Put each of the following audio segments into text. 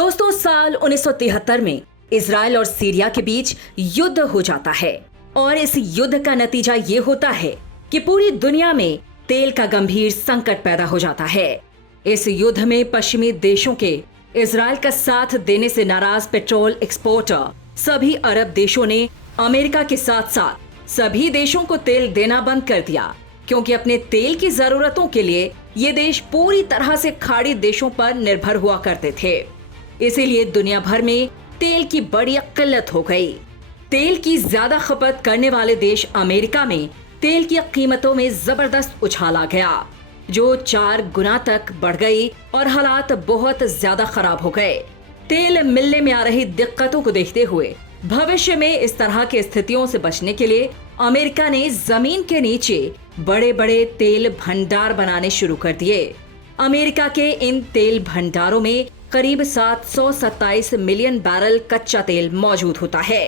दोस्तों, साल 1973 में इजराइल और सीरिया के बीच युद्ध हो जाता है और इस युद्ध का नतीजा ये होता है कि पूरी दुनिया में तेल का गंभीर संकट पैदा हो जाता है। इस युद्ध में पश्चिमी देशों के इजराइल का साथ देने से नाराज पेट्रोल एक्सपोर्टर सभी अरब देशों ने अमेरिका के साथ साथ सभी देशों को तेल देना बंद कर दिया, क्योंकि अपने तेल की जरूरतों के लिए ये देश पूरी तरह से खाड़ी देशों पर निर्भर हुआ करते थे। इसीलिए दुनिया भर में तेल की बड़ी किल्लत हो गई। तेल की ज्यादा खपत करने वाले देश अमेरिका में तेल की कीमतों में जबरदस्त उछाल आ गया, जो 4 गुना तक बढ़ गई और हालात बहुत ज्यादा खराब हो गए। तेल मिलने में आ रही दिक्कतों को देखते हुए भविष्य में इस तरह की स्थितियों से बचने के लिए अमेरिका ने जमीन के नीचे बड़े बड़े तेल भंडार बनाने शुरू कर दिए। अमेरिका के इन तेल भंडारों में करीब 727 मिलियन बैरल कच्चा तेल मौजूद होता है।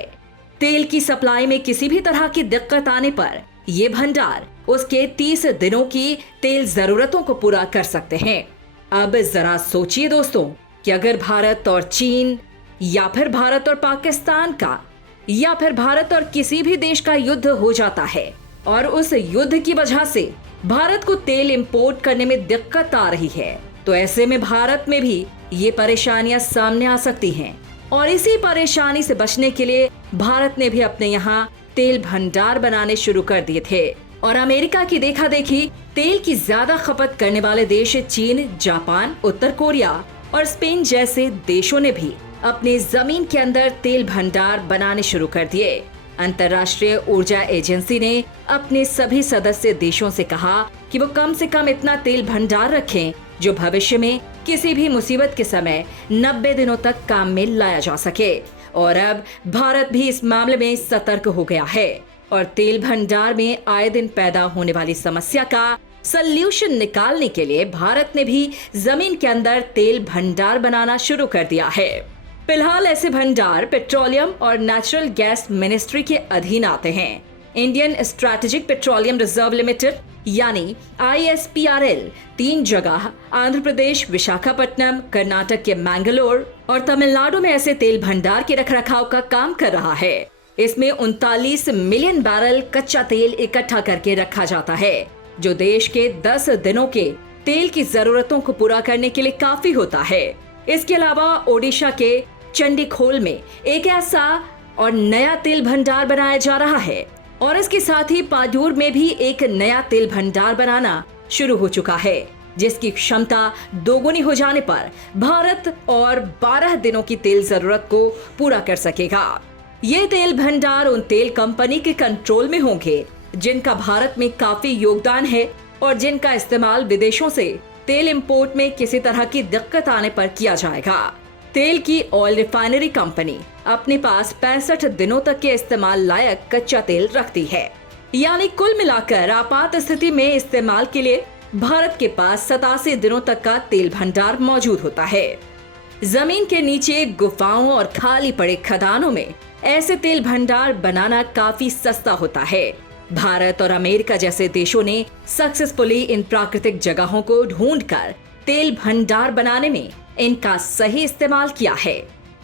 तेल की सप्लाई में किसी भी तरह की दिक्कत आने पर ये भंडार उसके 30 दिनों की तेल जरूरतों को पूरा कर सकते हैं। अब जरा सोचिए दोस्तों कि अगर भारत और चीन, या फिर भारत और पाकिस्तान का, या फिर भारत और किसी भी देश का युद्ध हो जाता है और उस युद्ध की वजह से भारत को तेल इंपोर्ट करने में दिक्कत आ रही है, तो ऐसे में भारत में भी ये परेशानियां सामने आ सकती हैं। और इसी परेशानी से बचने के लिए भारत ने भी अपने यहाँ तेल भंडार बनाने शुरू कर दिए थे। और अमेरिका की देखा देखी तेल की ज्यादा खपत करने वाले देश चीन, जापान, उत्तर कोरिया और स्पेन जैसे देशों ने भी अपने जमीन के अंदर तेल भंडार बनाने शुरू कर दिए। अंतर्राष्ट्रीय ऊर्जा एजेंसी ने अपने सभी सदस्य देशों से कहा कि वो कम से कम इतना तेल भंडार रखें जो भविष्य में किसी भी मुसीबत के समय 90 दिनों तक काम में लाया जा सके। और अब भारत भी इस मामले में सतर्क हो गया है और तेल भंडार में आए दिन पैदा होने वाली समस्या का सल्यूशन निकालने के लिए भारत ने भी जमीन के अंदर तेल भंडार बनाना शुरू कर दिया है। फिलहाल ऐसे भंडार पेट्रोलियम और नेचुरल गैस मिनिस्ट्री के अधीन आते हैं। Indian strategic petroleum reserve limited यानी ISPRL 3 जगह आंध्र प्रदेश, विशाखापट्टनम, कर्नाटक के मैंगलोर और तमिलनाडु में ऐसे तेल भंडार के रखरखाव का काम कर रहा है। इसमें 39 मिलियन बैरल कच्चा तेल इकट्ठा करके रखा जाता है, जो देश के 10 दिनों के तेल की जरूरतों को पूरा करने के लिए काफी होता है। इसके अलावा ओडिशा के चंडीखोल में एक ऐसा और नया तेल भंडार बनाया जा रहा है और इसके साथ ही पाड्यूर में भी एक नया तेल भंडार बनाना शुरू हो चुका है, जिसकी क्षमता दोगुनी हो जाने पर भारत और 12 दिनों की तेल जरूरत को पूरा कर सकेगा। ये तेल भंडार उन तेल कंपनी के कंट्रोल में होंगे जिनका भारत में काफी योगदान है और जिनका इस्तेमाल विदेशों से तेल इंपोर्ट में किसी तरह की दिक्कत आने पर किया जाएगा। तेल की ऑयल रिफाइनरी कंपनी अपने पास 65 दिनों तक के इस्तेमाल लायक कच्चा तेल रखती है, यानी कुल मिलाकर आपात स्थिति में इस्तेमाल के लिए भारत के पास 87 दिनों तक का तेल भंडार मौजूद होता है। जमीन के नीचे गुफाओं और खाली पड़े खदानों में ऐसे तेल भंडार बनाना काफी सस्ता होता है। भारत और अमेरिका जैसे देशों ने सक्सेसफुली इन प्राकृतिक जगहों को ढूंढकर तेल भंडार बनाने में इनका सही इस्तेमाल किया है।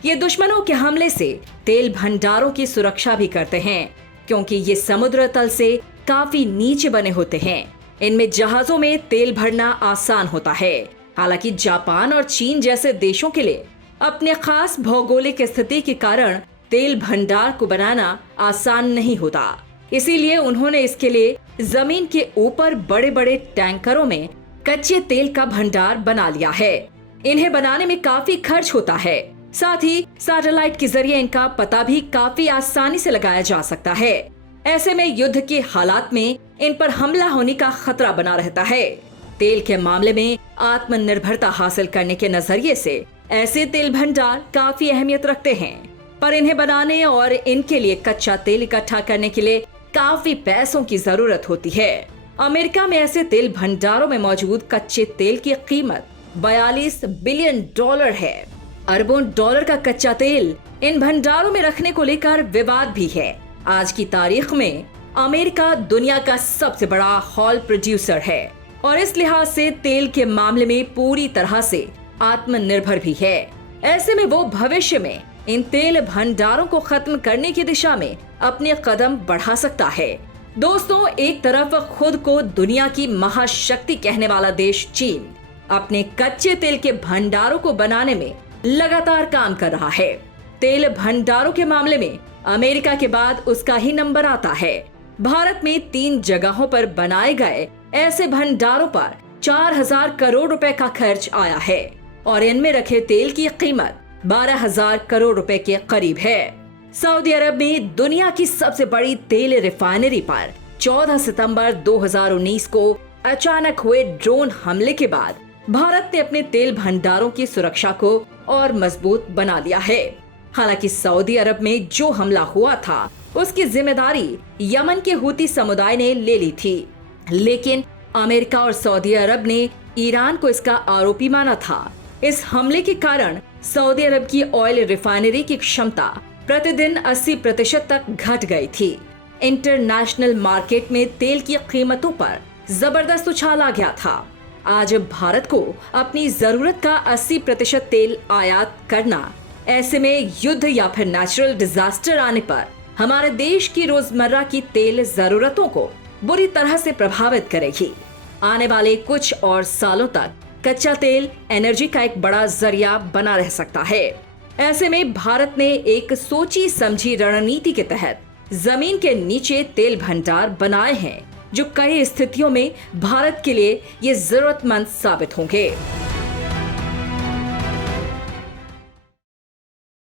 ये दुश्मनों के हमले से तेल भंडारों की सुरक्षा भी करते हैं, क्योंकि ये समुद्र तल से काफी नीचे बने होते हैं। इनमें जहाजों में तेल भरना आसान होता है। हालांकि जापान और चीन जैसे देशों के लिए अपने खास भौगोलिक स्थिति के कारण तेल भंडार को बनाना आसान नहीं होता। इसीलिए उन्होंने इसके लिए जमीन के ऊपर बड़े बड़े टैंकरों में कच्चे तेल का भंडार बना लिया है। इन्हें बनाने में काफी खर्च होता है। साथ ही सैटेलाइट के जरिए इनका पता भी काफी आसानी से लगाया जा सकता है। ऐसे में युद्ध के हालात में इन पर हमला होने का खतरा बना रहता है। तेल के मामले में आत्मनिर्भरता हासिल करने के नजरिए से ऐसे तेल भंडार काफी अहमियत रखते हैं, पर इन्हें बनाने और इनके लिए कच्चा तेल इकट्ठा करने के लिए काफी पैसों की जरूरत होती है। अमेरिका में ऐसे तेल भंडारों में मौजूद कच्चे तेल की कीमत $42 बिलियन है। अरबों डॉलर का कच्चा तेल इन भंडारों में रखने को लेकर विवाद भी है। आज की तारीख में अमेरिका दुनिया का सबसे बड़ा ऑयल प्रोड्यूसर है और इस लिहाज से तेल के मामले में पूरी तरह से आत्मनिर्भर भी है। ऐसे में वो भविष्य में इन तेल भंडारों को खत्म करने की दिशा में अपने कदम बढ़ा सकता है। दोस्तों, एक तरफ खुद को दुनिया की महाशक्ति कहने वाला देश चीन अपने कच्चे तेल के भंडारों को बनाने में लगातार काम कर रहा है। तेल भंडारों के मामले में अमेरिका के बाद उसका ही नंबर आता है। भारत में 3 जगहों पर बनाए गए ऐसे भंडारों पर 4000 करोड़ रुपए का खर्च आया है और इनमें रखे तेल की कीमत 12,000 करोड़ रुपए के करीब है। सऊदी अरब में दुनिया की सबसे बड़ी तेल रिफाइनरी पर 14 सितंबर 2019 को अचानक हुए ड्रोन हमले के बाद भारत ने अपने तेल भंडारों की सुरक्षा को और मजबूत बना लिया है। हालांकि सऊदी अरब में जो हमला हुआ था उसकी जिम्मेदारी यमन के हूती समुदाय ने ले ली थी, लेकिन अमेरिका और सऊदी अरब ने ईरान को इसका आरोपी माना था। इस हमले के कारण सऊदी अरब की ऑयल रिफाइनरी की क्षमता प्रतिदिन 80% तक घट गई थी। इंटरनेशनल मार्केट में तेल की कीमतों पर जबरदस्त उछाल आ गया था। आज भारत को अपनी जरूरत का 80% तेल आयात करना, ऐसे में युद्ध या फिर नेचुरल डिजास्टर आने पर हमारे देश की रोजमर्रा की तेल जरूरतों को बुरी तरह से प्रभावित करेगी। आने वाले कुछ और सालों तक कच्चा तेल एनर्जी का एक बड़ा जरिया बना रह सकता है। ऐसे में भारत ने एक सोची समझी रणनीति के तहत जमीन के नीचे तेल भंडार बनाए हैं, जो कई स्थितियों में भारत के लिए ये जरूरतमंद साबित होंगे।